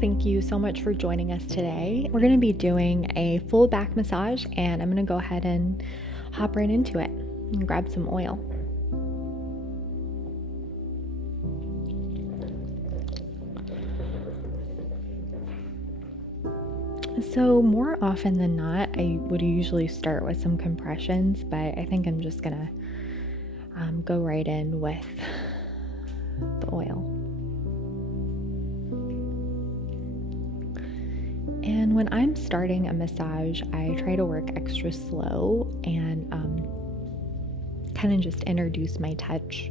thank you so much for joining us today. We're going to be doing a full back massage, and I'm going to go ahead and hop right into it and grab some oil. So more often than not, I would usually start with some compressions, but I think I'm just going to go right in with the oil. And when I'm starting a massage, I try to work extra slow and kind of just introduce my touch.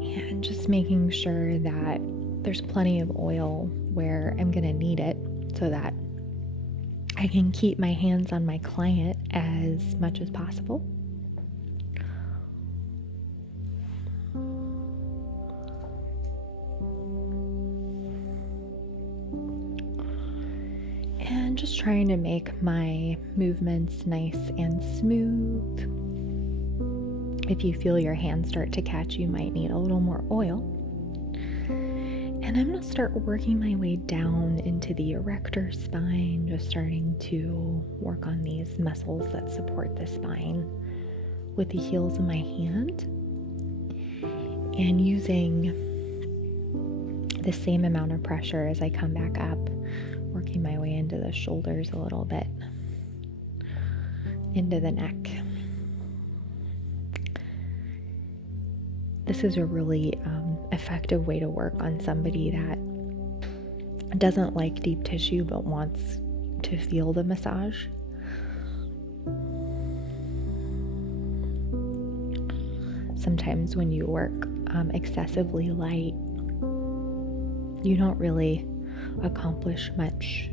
And just making sure that there's plenty of oil where I'm going to need it so that I can keep my hands on my client as much as possible. And just trying to make my movements nice and smooth. If you feel your hands start to catch, you might need a little more oil. And I'm going to start working my way down into the erector spine, just starting to work on these muscles that support the spine with the heels of my hand, and using the same amount of pressure as I come back up, working my way into the shoulders a little bit, into the neck. This is a really effective way to work on somebody that doesn't like deep tissue but wants to feel the massage. Sometimes when you work excessively light, you don't really accomplish much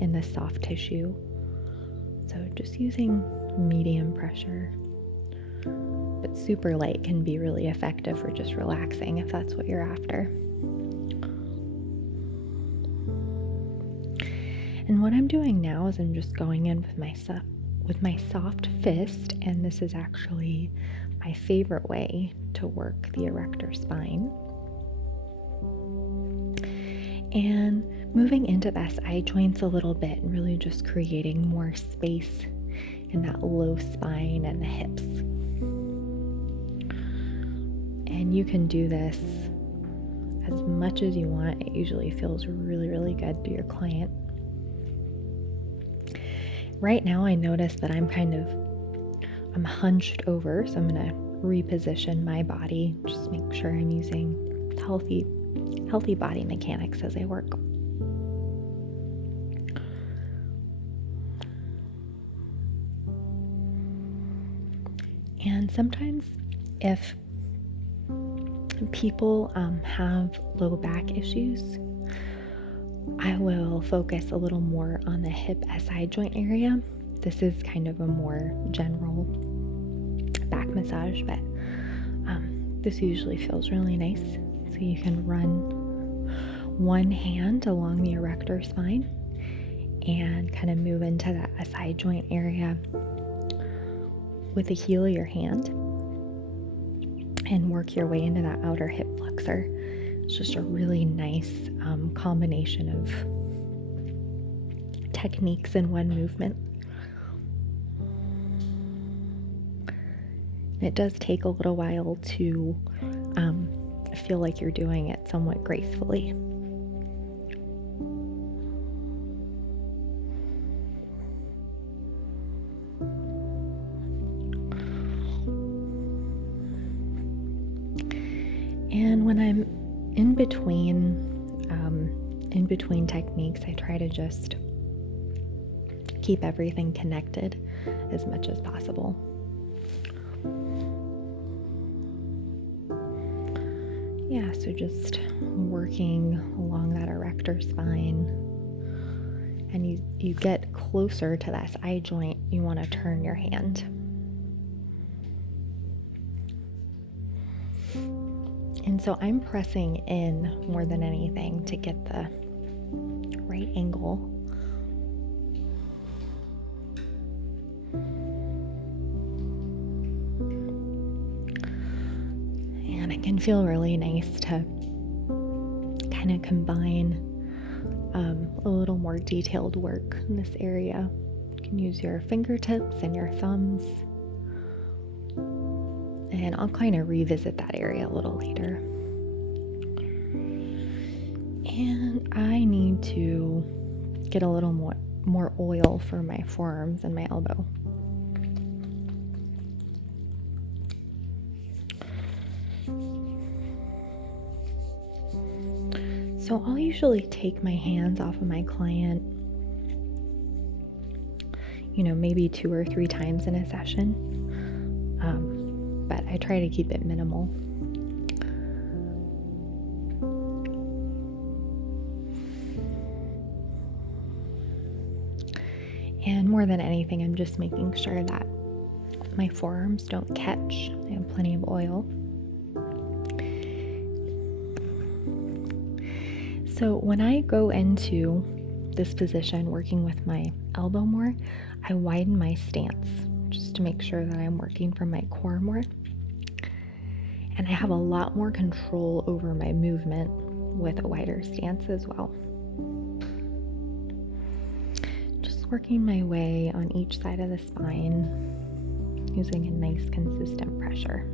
in the soft tissue. So just using medium pressure. But super light can be really effective for just relaxing if that's what you're after. And what I'm doing now is I'm just going in with my soft fist, and this is actually my favorite way to work the erector spine. And moving into the SI joints a little bit and really just creating more space in that low spine and the hips. And you can do this as much as you want. It usually feels really, really good to your client. Right now, I notice that I'm hunched over, so I'm going to reposition my body. Just make sure I'm using healthy body mechanics as I work. And sometimes if people have low back issues, I will focus a little more on the hip SI joint area. This is kind of a more general back massage, but this usually feels really nice. So you can run one hand along the erector spine and kind of move into that SI joint area with the heel of your hand and work your way into that outer hip flexor. It's just a really nice combination of techniques in one movement. It does take a little while to feel like you're doing it somewhat gracefully. And when I'm in between techniques, I try to just keep everything connected as much as possible. Yeah, so just working along that erector spine, and you get closer to that SI joint, you want to turn your hand. And so I'm pressing in more than anything to get the right angle. can feel really nice to kind of combine a little more detailed work in this area. You can use your fingertips and your thumbs. And I'll kind of revisit that area a little later. And I need to get a little more oil for my forearms and my elbow. So I'll usually take my hands off of my client, maybe 2 or 3 times in a session, but I try to keep it minimal. And more than anything, I'm just making sure that my forearms don't catch. I have plenty of oil. So when I go into this position working with my elbow more, I widen my stance just to make sure that I'm working from my core more. And I have a lot more control over my movement with a wider stance as well. Just working my way on each side of the spine, using a nice consistent pressure.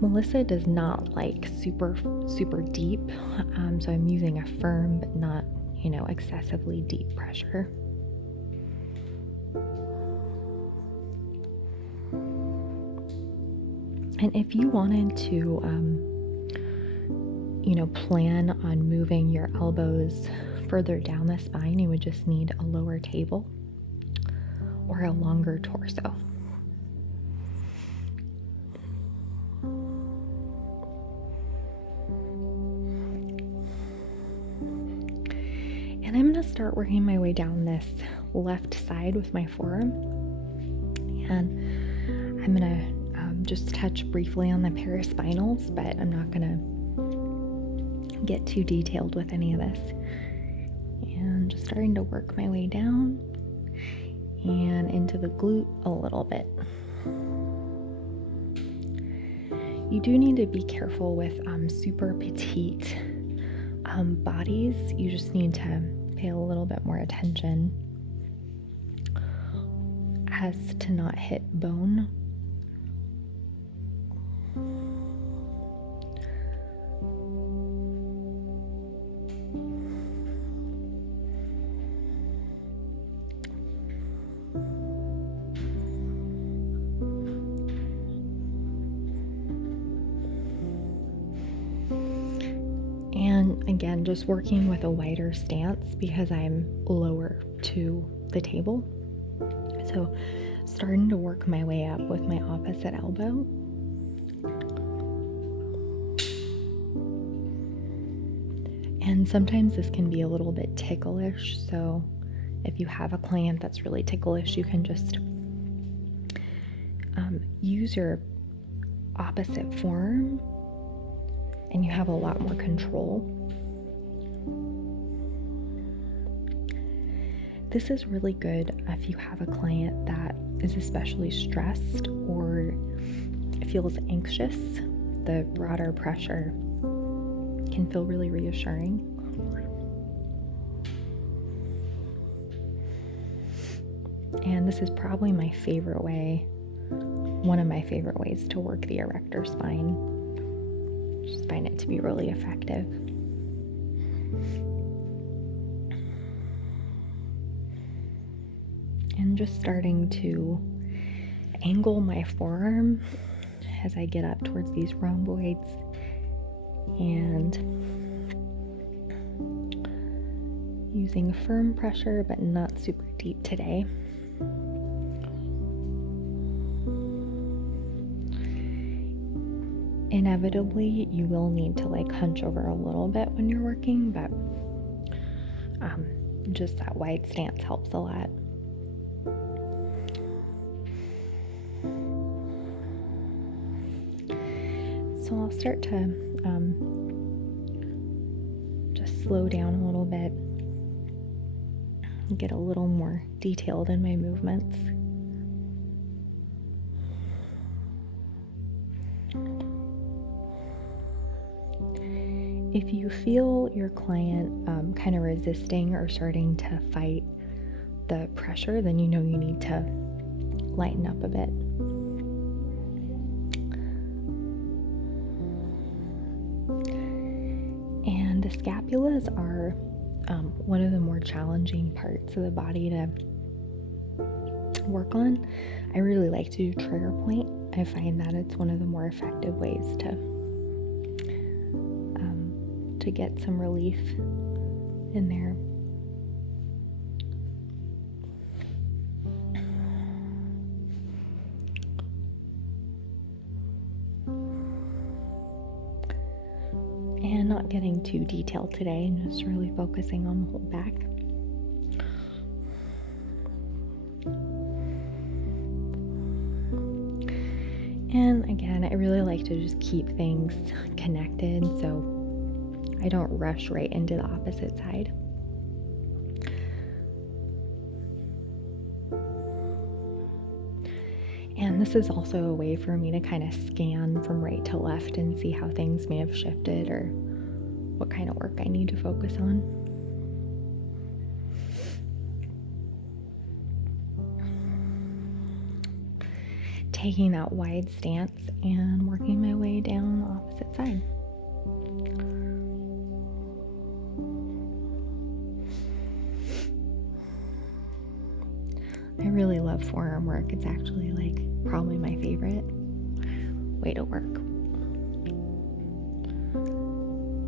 Melissa does not like super deep, so I'm using a firm but not, excessively deep pressure. And if you wanted to, plan on moving your elbows further down the spine, you would just need a lower table or a longer torso. And I'm going to start working my way down this left side with my forearm. And I'm going to just touch briefly on the paraspinals, but I'm not going to get too detailed with any of this. And just starting to work my way down and into the glute a little bit. You do need to be careful with super petite bodies. You just need to pay a little bit more attention as to not hit bone. And again, just working with a wider stance because I'm lower to the table. So starting to work my way up with my opposite elbow. And sometimes this can be a little bit ticklish. So if you have a client that's really ticklish, you can just use your opposite forearm and you have a lot more control. This is really good if you have a client that is especially stressed or feels anxious. The broader pressure can feel really reassuring. And this is probably my favorite way, one of my favorite ways to work the erector spine. Just find it to be really effective. And just starting to angle my forearm as I get up towards these rhomboids and using firm pressure but not super deep today. Inevitably, you will need to hunch over a little bit when you're working, but just that wide stance helps a lot. So I'll start to just slow down a little bit and get a little more detailed in my movements. if you feel your client kind of resisting or starting to fight the pressure, then you know you need to lighten up a bit. And the scapulas are one of the more challenging parts of the body to work on. I really like to do trigger point. I find that it's one of the more effective ways to get some relief in there. And not getting too detailed today, and just really focusing on the whole back. And again, I really like to just keep things connected, so I don't rush right into the opposite side. And this is also a way for me to kind of scan from right to left and see how things may have shifted or what kind of work I need to focus on. Taking that wide stance and working my way down the opposite side. I really love forearm work. It's actually like probably my favorite way to work.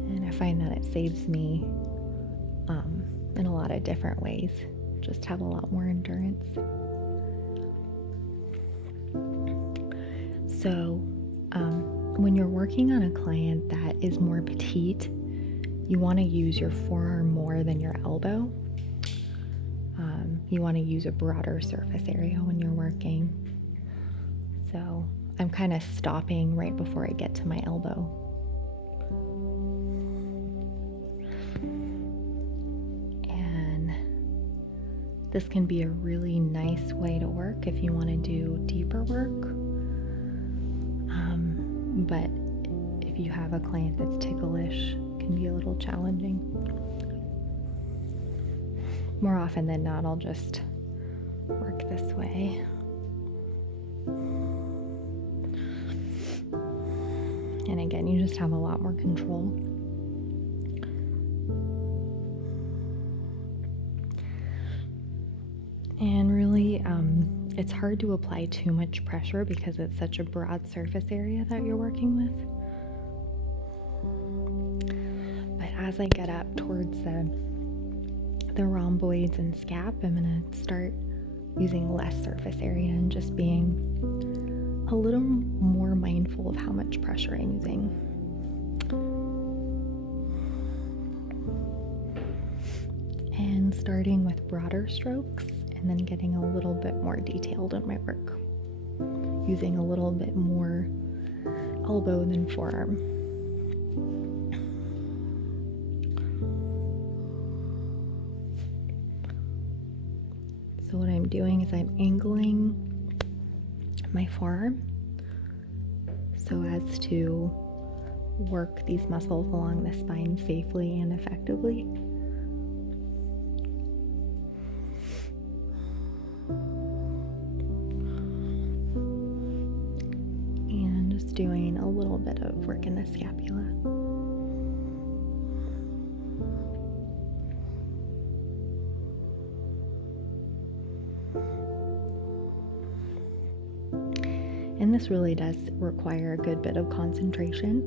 And I find that it saves me in a lot of different ways. Just have a lot more endurance. So when you're working on a client that is more petite, you want to use your forearm more than your elbow. You want to use a broader surface area when you're working. So I'm kind of stopping right before I get to my elbow. And this can be a really nice way to work if you want to do deeper work. But if you have a client that's ticklish, it can be a little challenging. More often than not, I'll just work this way. And again, you just have a lot more control. And really, it's hard to apply too much pressure because it's such a broad surface area that you're working with. But as I get up towards the rhomboids and scap, I'm going to start using less surface area and just being a little more mindful of how much pressure I'm using. And starting with broader strokes and then getting a little bit more detailed in my work, using a little bit more elbow than forearm. So what I'm doing is I'm angling my forearm so as to work these muscles along the spine safely and effectively. And just doing a little bit of work in the scapula. And this really does require a good bit of concentration.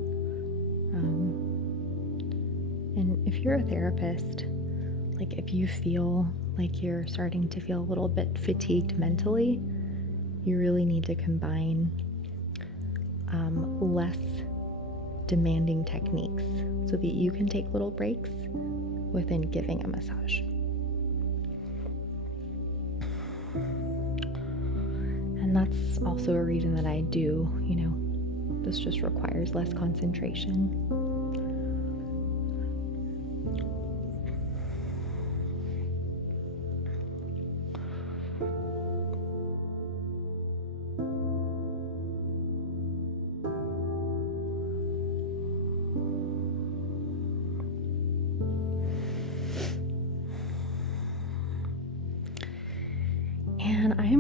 And if you're a therapist, like if you feel like you're starting to feel a little bit fatigued mentally, you really need to combine less demanding techniques so that you can take little breaks within giving a massage. And that's also a reason that I do, this just requires less concentration.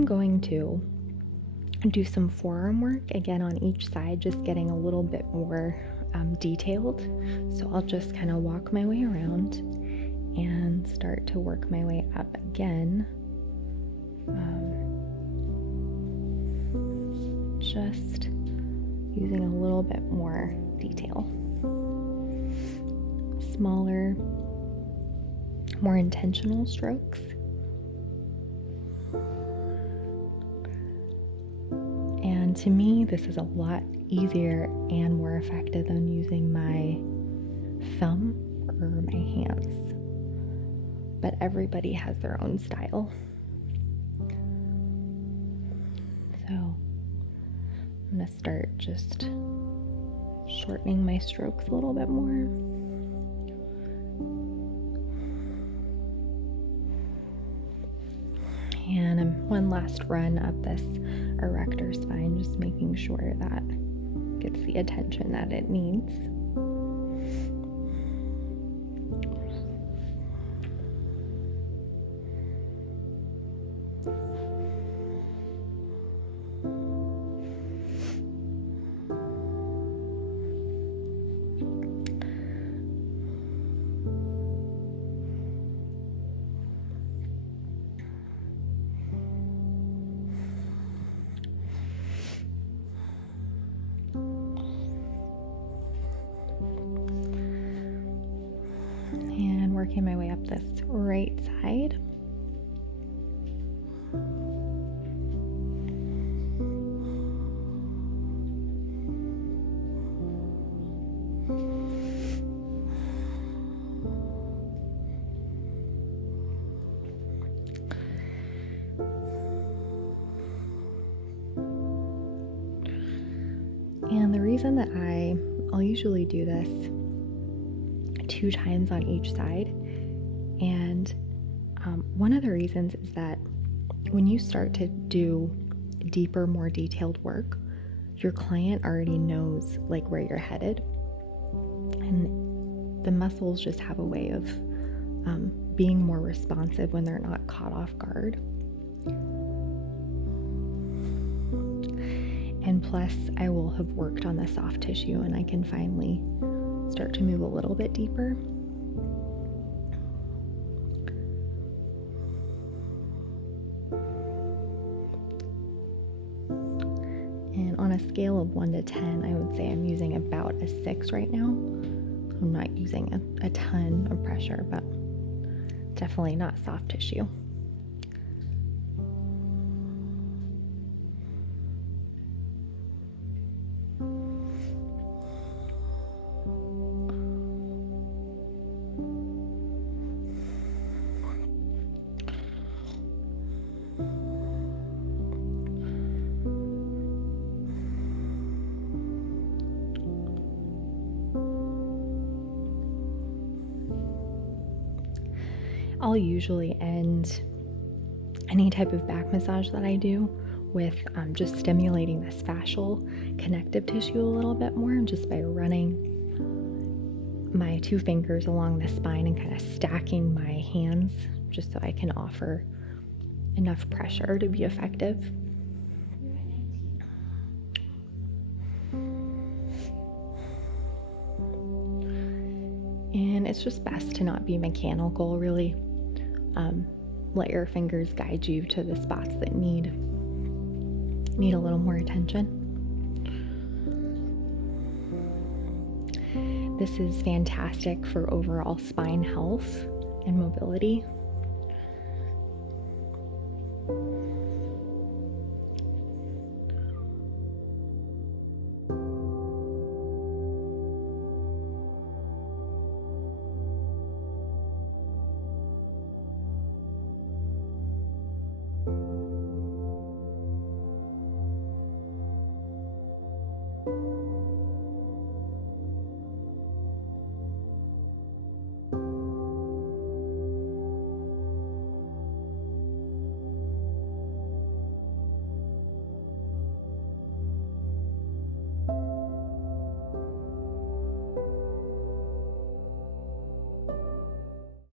going to do some forearm work again on each side, just getting a little bit more detailed. So I'll just kind of walk my way around and start to work my way up again. Just using a little bit more detail. Smaller, more intentional strokes. And to me, this is a lot easier and more effective than using my thumb or my hands. But everybody has their own style. So I'm going to start just shortening my strokes a little bit more. And one last run up this erector spine, just making sure that gets the attention that it needs. Working my way up this right side. And the reason that I'll usually do this 2 times on each side, and one of the reasons is that when you start to do deeper, more detailed work, your client already knows like where you're headed, and the muscles just have a way of being more responsive when they're not caught off guard. And plus, I will have worked on the soft tissue and I can finally start to move a little bit deeper. And on a scale of 1 to 10, I would say I'm using about a 6 right now. I'm not using a ton of pressure, but definitely not soft tissue. I'll usually end any type of back massage that I do with just stimulating this fascial connective tissue a little bit more, just by running my 2 fingers along the spine and kind of stacking my hands just so I can offer enough pressure to be effective. And it's just best to not be mechanical, really. Let your fingers guide you to the spots that need a little more attention. This is fantastic for overall spine health and mobility.